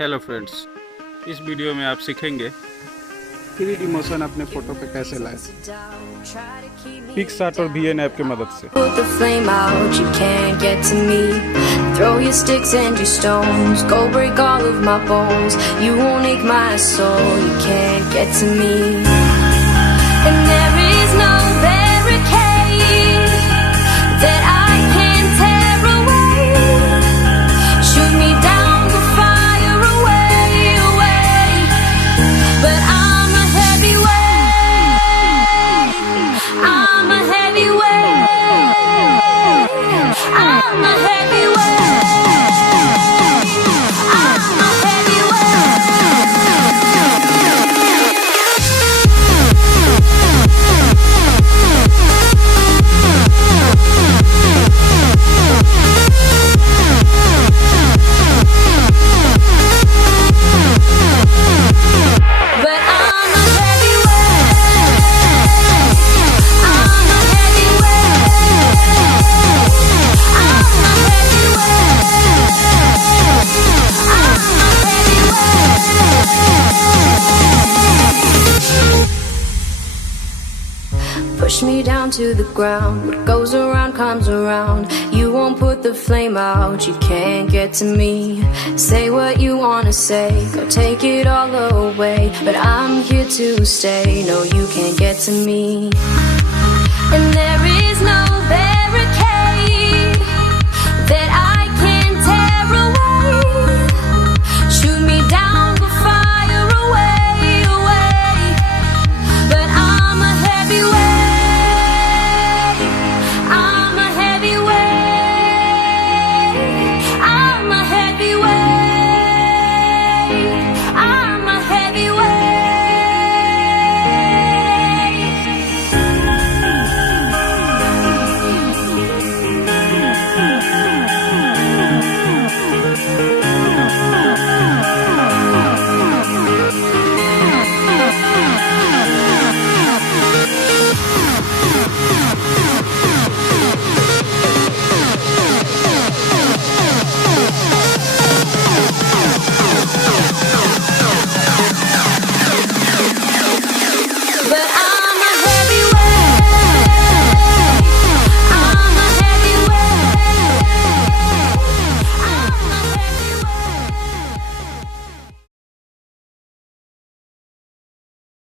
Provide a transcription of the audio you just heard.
Hello friends, इस video में आप सीखेंगे 3D मोशन अपने फोटो पे कैसे लाएं पिक्सार्ट और VN ऐप की मदद से। Put the flame out, you can't get to me. Throw your sticks and your stones, go break all of my bones. You won't ache my soul, you can't get to me. And there is no barricade that I can tear away. Shoot me down the fire away, away. But I'm a heavyweight. I'm a heavyweight. I'm a heavyweight. I'm a push me down to the ground. What goes around comes around. You won't put the flame out, you can't get to me. Say what you wanna say, go take it all away. But I'm here to stay, no you can't get to me. And there is no